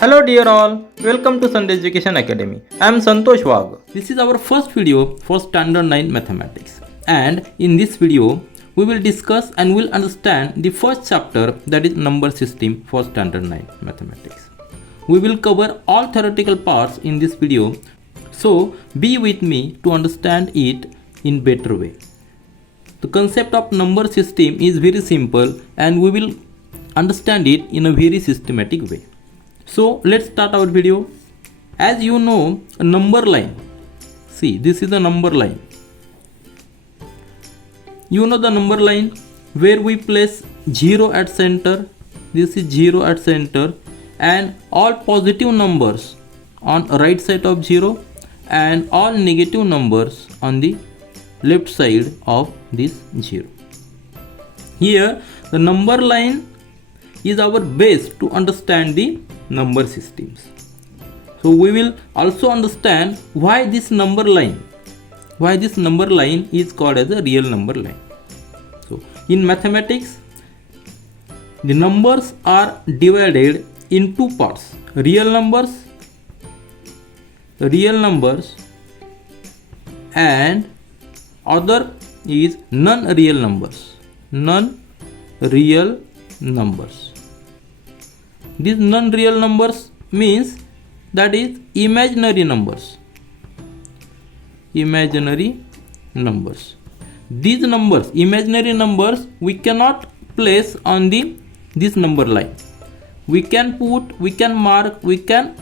Hello dear all, welcome to Sandhya Education Academy. I am Santosh Wag. This is our first video for Standard 9 Mathematics, and in this video we will discuss and will understand the first chapter, that is number system for Standard 9 Mathematics. We will cover all theoretical parts in this video, so be with me to understand it in better way. The concept of number system is very simple and we will understand it in a very systematic way. So let's start our video. As you know, a number line, see this is the number line. You know the number line where we place 0 at center. This is 0 at center and all positive numbers on right side of 0 and all negative numbers on the left side of this 0. Here the number line is our base to understand the number systems. So we will also understand why this number line is called as a real number line. So in mathematics, the numbers are divided in two parts: real numbers and other is non-real numbers. These non-real numbers means that is imaginary numbers. These numbers, imaginary numbers, we cannot place on this number line. We can mark, we can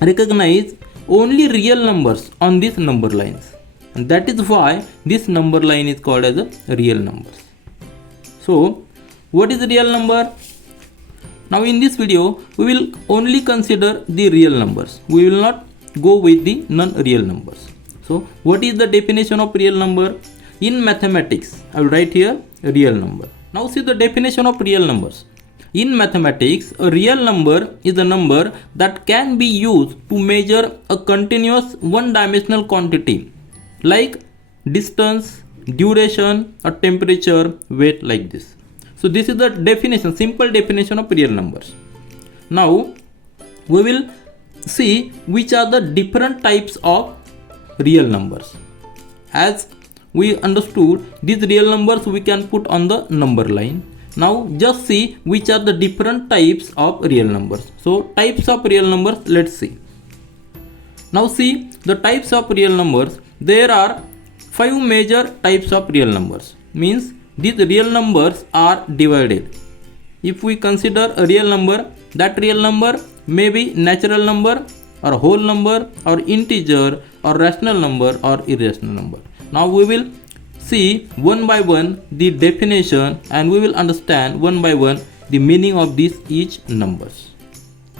recognize only real numbers on these number lines, and that is why this number line is called as a real numbers. So what is a real number? Now in this video we will only consider the real numbers. We will not go with the non-real numbers. So what is the definition of real number? In mathematics, I will write here real number. Now see the definition of real numbers. In mathematics, a real number is a number that can be used to measure a continuous one-dimensional quantity like distance, duration or temperature, weight, like this. So this is the definition, simple definition of real numbers. Now we will see which are the different types of real numbers. As we understood, these real numbers we can put on the number line. Now just see which are the different types of real numbers. So types of real numbers, let's see. Now see the types of real numbers. There are 5 major types of real numbers. Means these real numbers are divided. If we consider a real number, that real number may be natural number or whole number or integer or rational number or irrational number. Now we will see one by one the definition and we will understand one by one the meaning of these each numbers.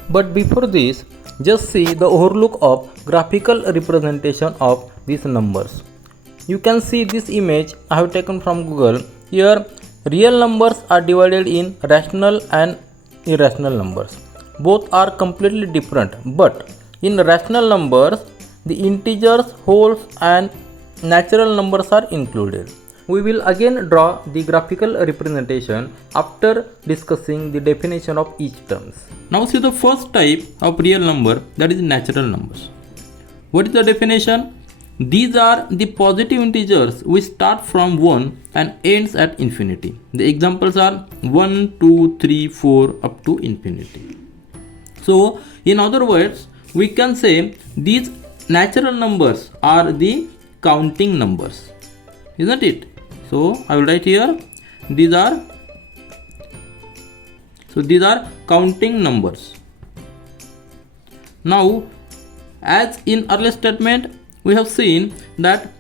But before this, just see the overlook of graphical representation of these numbers. You can see this image I have taken from Google. Here real numbers are divided in rational and irrational numbers. Both are completely different, but in rational numbers the integers, wholes and natural numbers are included. We will again draw the graphical representation after discussing the definition of each terms. Now see the first type of real number, that is natural numbers. What is the definition? These are the positive integers which start from 1 and ends at infinity. The examples are 1, 2, 3, 4 up to infinity. So in other words, we can say these natural numbers are the counting numbers, isn't it? So I will write here these are counting numbers. Now as in earlier statement, we have seen that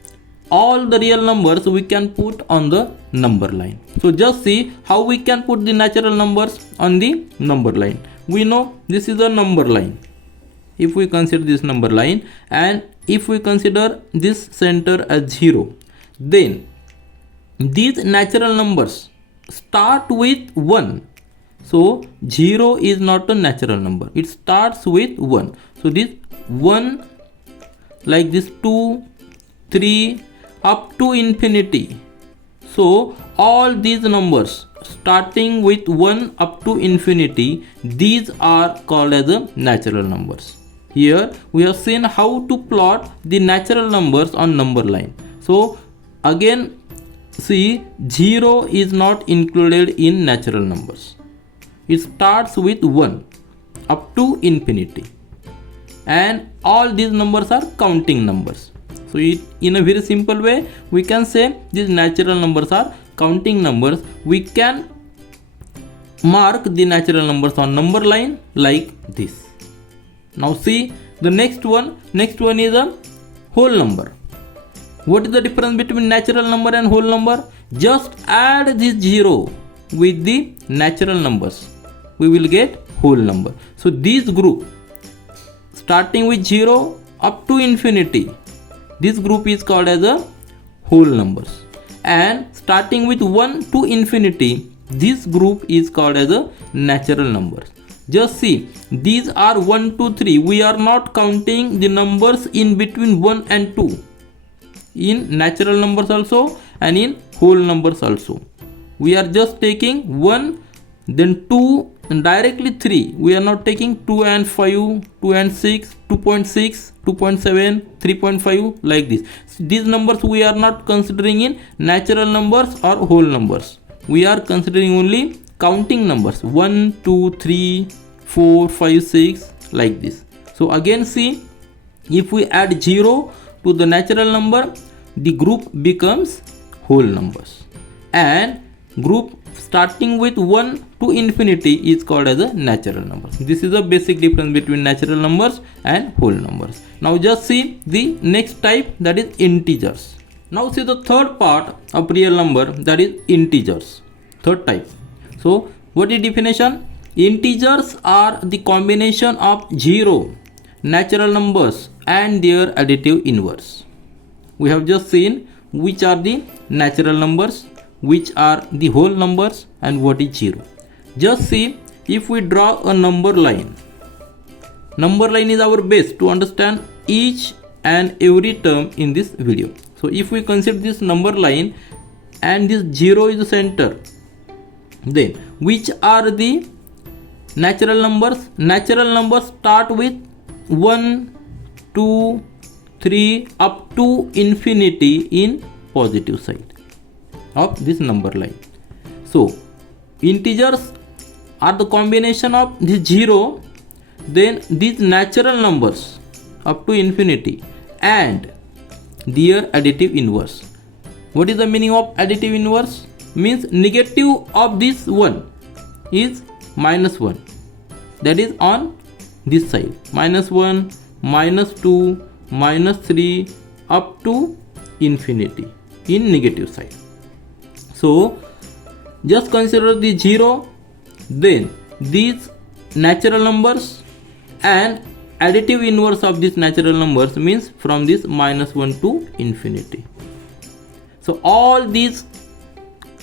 all the real numbers we can put on the number line. So just see how we can put the natural numbers on the number line. We know this is a number line. If we consider this number line and if we consider this center as 0, then these natural numbers start with 1. So 0 is not a natural number. It starts with 1. So this 1, like this 2, 3 up to infinity. So all these numbers starting with 1 up to infinity, these are called as the natural numbers. Here we have seen how to plot the natural numbers on number line. So again, see, 0 is not included in natural numbers. It starts with 1 up to infinity, and all these numbers are counting numbers. So in a very simple way, we can say these natural numbers are counting numbers. We can mark the natural numbers on number line like this. Now see the next one. Next one is a whole number. What is the difference between natural number and whole number? Just add this 0 with the natural numbers. We will get whole number. So this group starting with 0 up to infinity, this group is called as a whole numbers. And starting with 1 to infinity, this group is called as a natural numbers. Just see, these are 1, 2, 3. We are not counting the numbers in between 1 and 2. In natural numbers also and in whole numbers also. We are just taking 1, then 2, and directly 3. We are not taking 2 and 5, 2 and 6, 2.6, 2.7, 3.5 like this. These numbers we are not considering in natural numbers or whole numbers. We are considering only counting numbers 1, 2, 3, 4, 5, 6 like this. So again see, if we add 0 to the natural number, the group becomes whole numbers, and group starting with 1 to infinity is called as a natural number. This is a basic difference between natural numbers and whole numbers. Now just see the next type, that is integers. Now see the third part of real number, that is integers. Third type. So what is definition? Integers are the combination of 0 natural numbers and their additive inverse. We have just seen which are the natural numbers, which are the whole numbers, and what is 0. Just see, if we draw a number line. Number line is our base to understand each and every term in this video. So if we consider this number line and this 0 is the center, then which are the natural numbers? Natural numbers start with 1, 2, 3 up to infinity in positive side of this number line. So integers are the combination of the 0, then these natural numbers up to infinity and their additive inverse. What is the meaning of additive inverse? Means negative of this 1 is -1, that is on this side, -1, -2, -3 up to infinity in negative side. So just consider the 0, then these natural numbers and additive inverse of these natural numbers, means from this -1 to infinity. So all these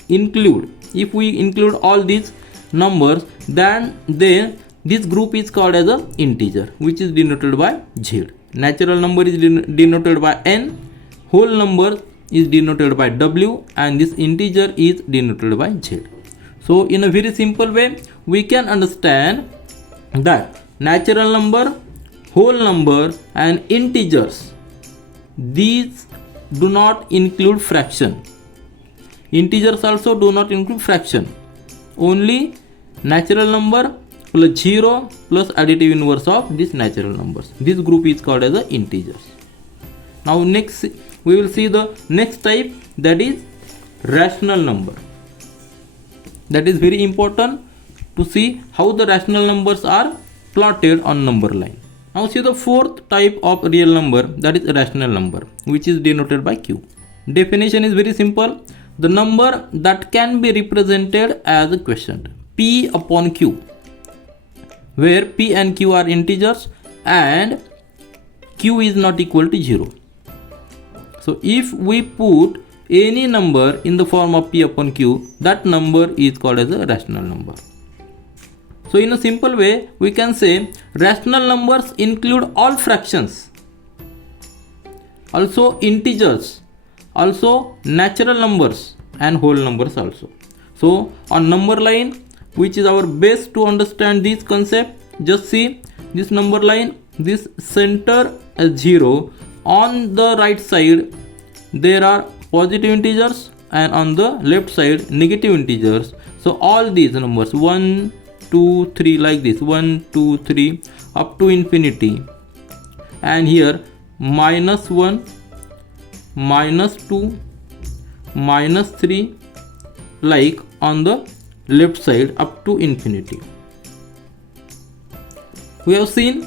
include, if we include all these numbers, then this group is called as a integer, which is denoted by Z. Natural number is denoted by N, whole number is denoted by W, and this integer is denoted by Z. So in a very simple way, we can understand that natural number, whole number, and integers, these do not include fraction. Integers also do not include fraction. Only natural number plus 0 plus additive inverse of these natural numbers. This group is called as the integers. Now next we will see the next type, that is rational number. That is very important to see how the rational numbers are plotted on number line. Now see the fourth type of real number, that is rational number, which is denoted by Q. Definition is very simple. The number that can be represented as a quotient, P upon Q, where P and Q are integers and Q is not equal to 0. So if we put any number in the form of P upon Q, that number is called as a rational number. So in a simple way, we can say rational numbers include all fractions, also integers, also natural numbers and whole numbers also. So on number line, which is our base to understand this concept, just see this number line, this center as 0. On the right side there are positive integers and on the left side negative integers. So all these numbers 1, 2, 3 like this, 1, 2, 3 up to infinity, and here -1, -2, -3 like on the left side up to infinity. We have seen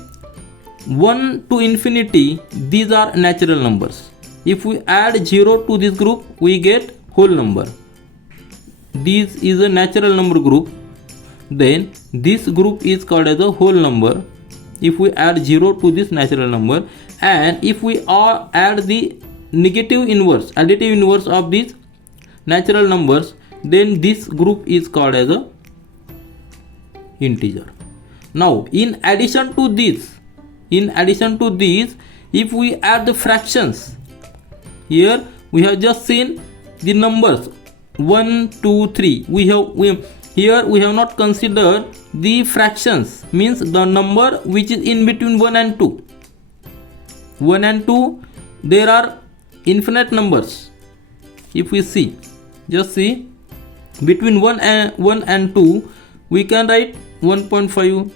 1 to infinity, these are natural numbers. If we add 0 to this group, we get whole number. This is a natural number group. Then this group is called as a whole number if we add 0 to this natural number. And if we add the negative inverse, additive inverse of these natural numbers, then this group is called as a integer. Now in addition to this, if we add the fractions, here we have just seen the numbers 1, 2, 3. We have not considered the fractions, means the number which is in between 1 and 2. 1 and 2, there are infinite numbers. If we see, just see, between 1 and 2 we can write 1.5,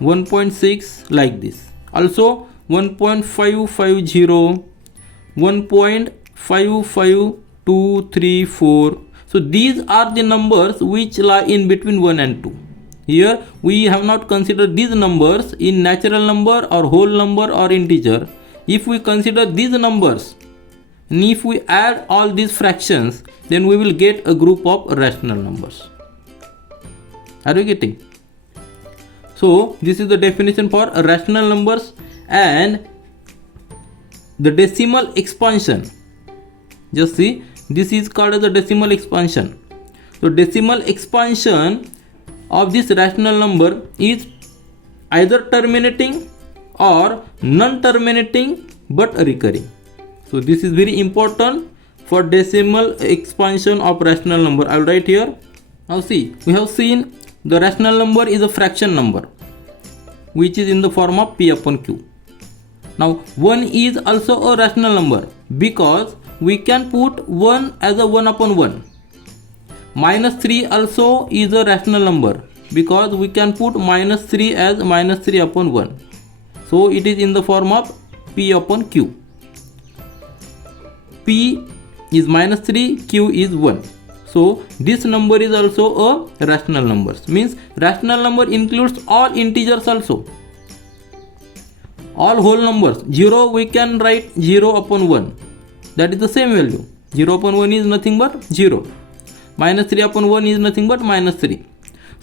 1.6 like this. Also 1.550, 1.55234. So these are the numbers which lie in between 1 and 2. Here we have not considered these numbers in natural number or whole number or integer. If we consider these numbers and if we add all these fractions, then we will get a group of rational numbers. Are you getting? So this is the definition for rational numbers. And the decimal expansion, just see, this is called as the decimal expansion. So decimal expansion of this rational number is either terminating or non-terminating but recurring. So this is very important for decimal expansion of rational number. I will write here. Now see, we have seen the rational number is a fraction number which is in the form of p upon q. Now 1 is also a rational number because we can put 1 as a 1 upon 1. -3 also is a rational number because we can put -3 as -3 upon 1. So it is in the form of p upon q. P is -3, q is 1. So this number is also a rational number. Means rational number includes all integers also. All whole numbers. 0 we can write 0 upon 1. That is the same value. 0 upon 1 is nothing but 0. -3 upon 1 is nothing but -3.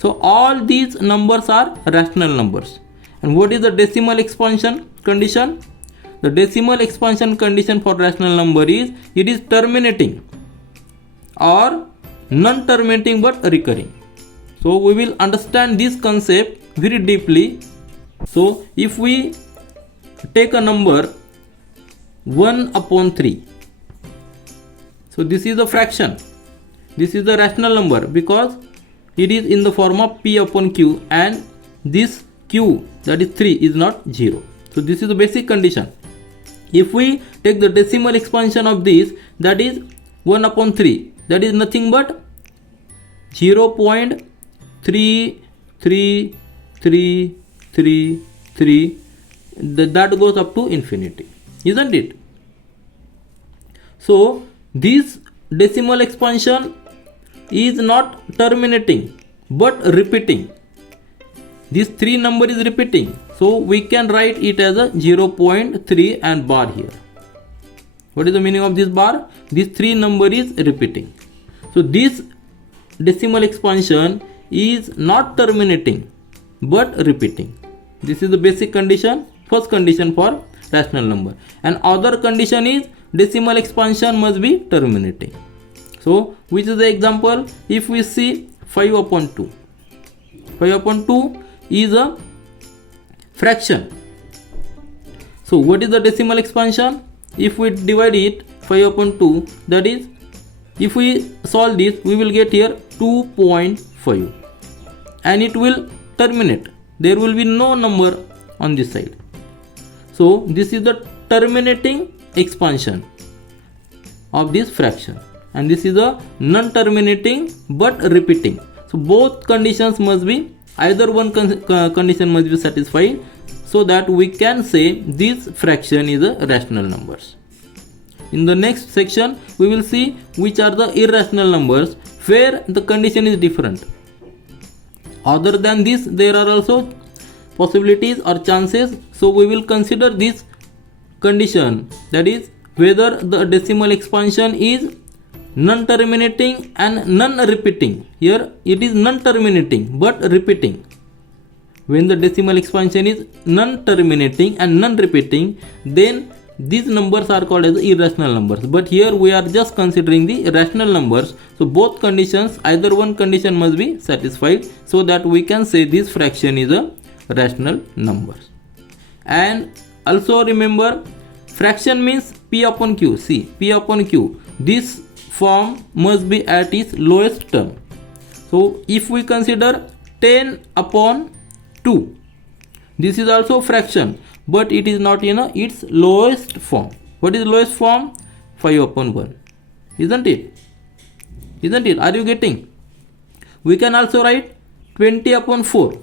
So all these numbers are rational numbers. And what is the decimal expansion condition? The decimal expansion condition for rational number is it is terminating or non-terminating but recurring. So we will understand this concept very deeply. So if we take a number 1 upon 3, so this is a fraction, this is the rational number because it is in the form of p upon q, and this q, that is 3, is not 0. So this is the basic condition. If we take the decimal expansion of this, that is 1 upon 3, that is nothing but 0.33333, that goes up to infinity, isn't it? So this decimal expansion is not terminating but repeating. This 3 number is repeating, so we can write it as a 0.3 and bar here. What is the meaning of this bar? This 3 number is repeating. So this decimal expansion is not terminating but repeating. This is the basic condition, first condition for rational number. And other condition is decimal expansion must be terminating. So which is the example? If we see 5 upon 2, 5 upon 2 is a fraction. So what is the decimal expansion? If we divide it 5 upon 2, that is If we solve this, we will get here 2.5 and it will terminate. There will be no number on this side. So this is the terminating expansion of this fraction, and this is a non-terminating but repeating. So both conditions must be, either one condition must be satisfied, so that we can say this fraction is a rational numbers. In the next section, we will see which are the irrational numbers where the condition is different. Other than this, there are also possibilities or chances. So we will consider this condition, that is whether the decimal expansion is non-terminating and non-repeating. Here it is non-terminating but repeating. When the decimal expansion is non-terminating and non-repeating, then these numbers are called as irrational numbers. But here we are just considering the rational numbers. So both conditions, either one condition must be satisfied, so that we can say this fraction is a rational number. And also remember, fraction means P upon Q. See, P upon Q, this form must be at its lowest term. So if we consider 10 upon 2, this is also fraction, but it is not in its lowest form. What is lowest form? 5 upon 1. Isn't it? Isn't it? Are you getting? We can also write 20 upon 4.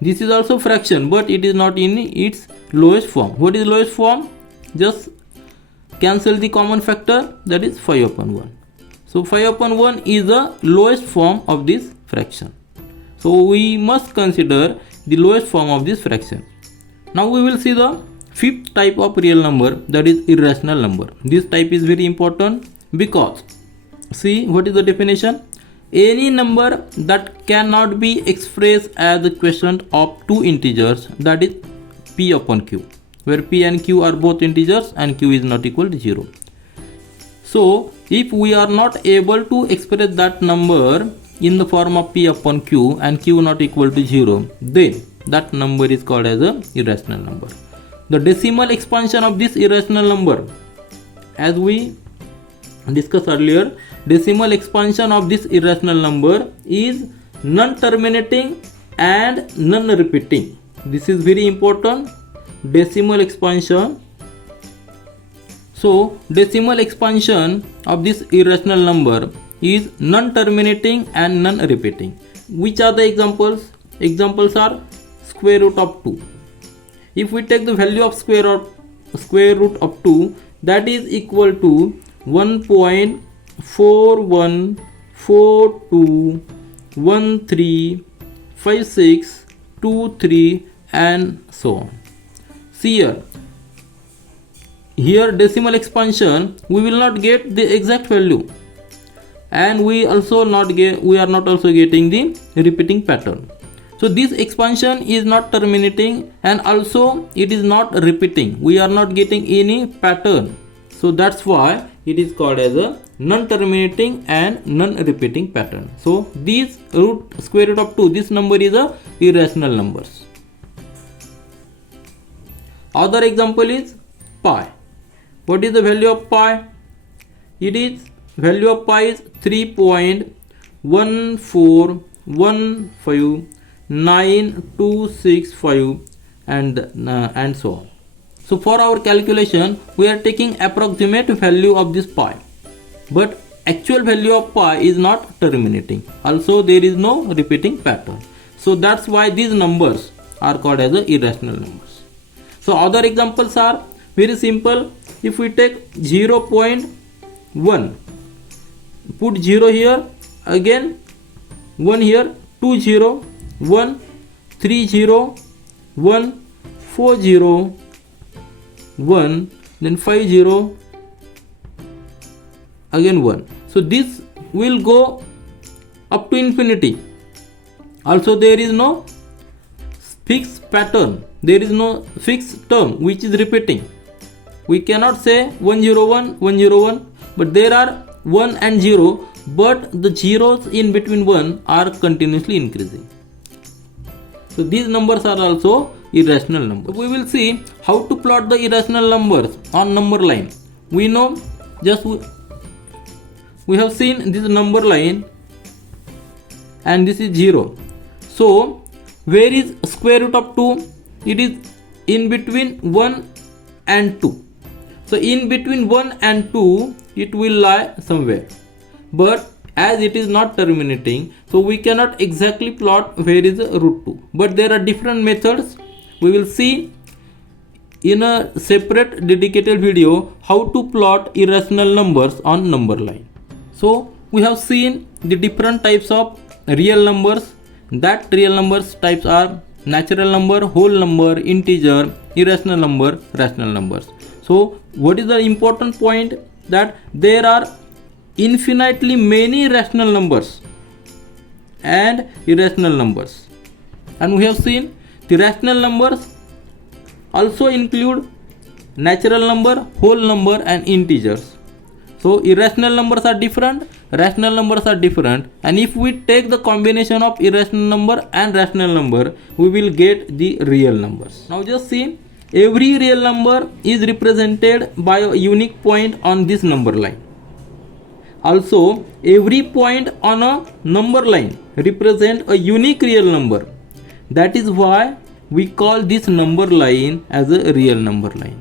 This is also fraction, but it is not in its lowest form. What is lowest form? Just cancel the common factor, that is 5 upon 1. So 5 upon 1 is the lowest form of this fraction. So we must consider the lowest form of this fraction. Now we will see the fifth type of real number, that is irrational number. This type is very important because, see, what is the definition? Any number that cannot be expressed as a quotient of two integers, that is P upon Q, where P and Q are both integers and Q is not equal to 0. So if we are not able to express that number in the form of P upon Q and Q not equal to 0, then that number is called as a irrational number. The decimal expansion of this irrational number, as we discussed earlier, decimal expansion of this irrational number is non-terminating and non-repeating. This is very important. Decimal expansion. So decimal expansion of this irrational number is non-terminating and non-repeating. Which are the examples? Examples are square root of 2. If we take the value of square root of 2, that is equal to 1.4142135623 and so on. See here decimal expansion, we will not get the exact value, and we are not also getting the repeating pattern. So this expansion is not terminating and also it is not repeating. We are not getting any pattern. So that's why it is called as a non-terminating and non-repeating pattern. So this square root of 2, this number is a irrational numbers. Other example is pi. What is the value of pi? Value of pi is 3.1415965 and so on. So for our calculation, we are taking approximate value of this pi, but actual value of pi is not terminating. Also there is no repeating pattern. So that's why these numbers are called as the irrational numbers. So other examples are very simple. If we take 0.1, put 0 here, again 1 here, 2 0, 1, 3 0, 1, 4 0, 1, then 5 0, again 1. So this will go up to infinity. Also there is no fixed pattern, there is no fixed term which is repeating. We cannot say 101, 101, but there are 1 and 0, but the zeros in between 1 are continuously increasing. So these numbers are also irrational numbers. We will see how to plot the irrational numbers on number line. We know, just we have seen this number line and this is 0. So where is square root of 2? It is in between 1 and 2. So in between 1 and 2 it will lie somewhere, but as it is not terminating, so we cannot exactly plot where is the root 2. But there are different methods. We will see in a separate dedicated video how to plot irrational numbers on number line. So we have seen the different types of real numbers. That real numbers types are natural number, whole number, integer, irrational number, rational numbers. So what is the important point? That there are infinitely many rational numbers and irrational numbers, and we have seen the rational numbers also include natural number, whole number and integers. So irrational numbers are different, rational numbers are different, and if we take the combination of irrational number and rational number, we will get the real numbers. Now just see, every real number is represented by a unique point on this number line. Also, every point on a number line represents a unique real number. That is why we call this number line as a real number line.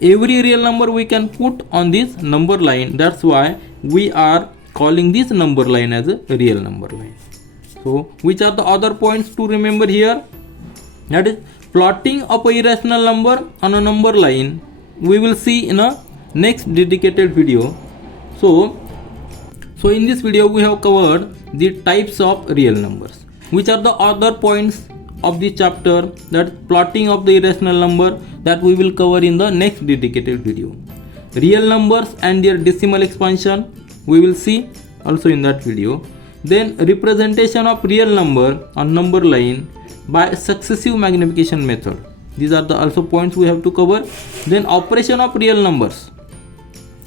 Every real number we can put on this number line. That's why we are calling this number line as a real number line. So, which are the other points to remember here? That is, plotting of a irrational number on a number line we will see in a next dedicated video. So in this video we have covered the types of real numbers. Which are the other points of the chapter, that plotting of the irrational number, that we will cover in the next dedicated video. Real numbers and their decimal expansion we will see also in that video. Then representation of real number on number line by successive magnification method. These are the also points we have to cover. Then operation of real numbers,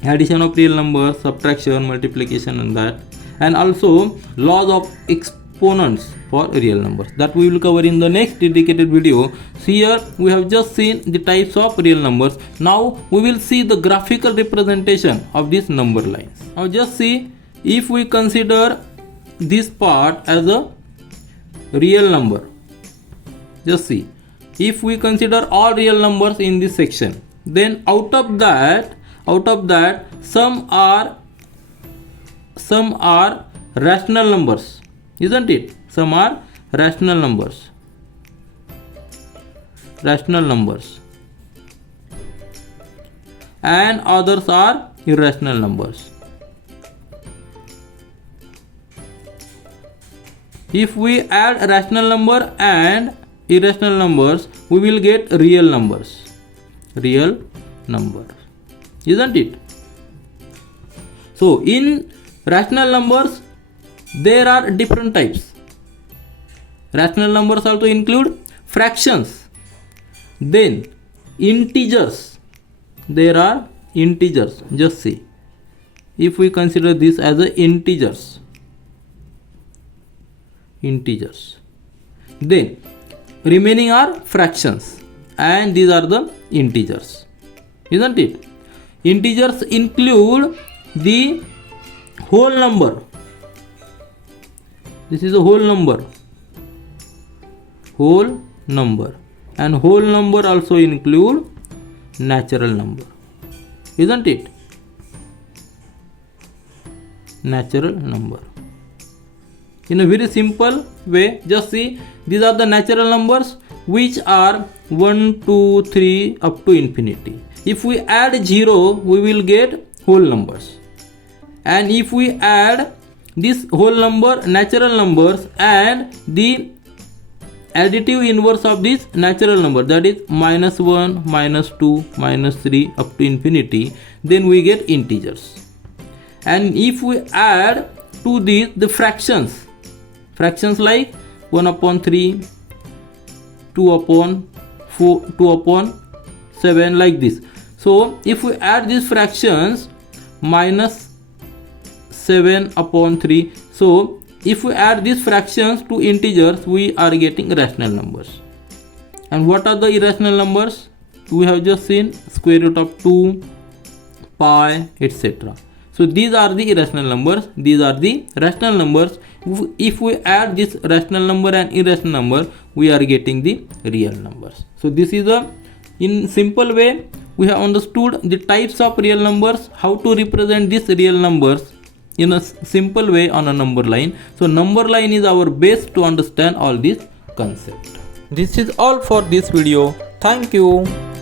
addition of real numbers, subtraction, multiplication and that, and also laws of exponents for real numbers, that we will cover in the next dedicated video. So here we have just seen the types of real numbers. Now we will see the graphical representation of these number lines. Now just see, if we consider this part as a real number, just see, if we consider all real numbers in this section, then out of that some are rational numbers, isn't it? Some are rational numbers, and others are irrational numbers. If we add rational number and irrational numbers, we will get real numbers, isn't it? So in rational numbers there are different types. Rational numbers also include fractions, then integers. There are integers. Just see, if we consider this as a integers, then remaining are fractions, and these are the integers, isn't it? Integers include the whole number. This is a whole number, and whole number also include natural number, isn't it? Natural number. In a very simple way, just see, these are the natural numbers which are 1, 2, 3 up to infinity. If we add 0, we will get whole numbers, and if we add this whole number, natural numbers, and the additive inverse of this natural number, that is -1, -2, -3 up to infinity, then we get integers. And if we add to these the fractions like 1/3, 2/4, 2/7, like this. So if we add these fractions, -7/3, so if we add these fractions to integers, we are getting rational numbers. And what are the irrational numbers? We have just seen square root of 2, pi, etc. So these are the irrational numbers, these are the rational numbers. If we add this rational number and irrational number, we are getting the real numbers. So this is a, in simple way, we have understood the types of real numbers, how to represent these real numbers in a simple way on a number line. So number line is our base to understand all these concepts. This is all for this video. Thank you.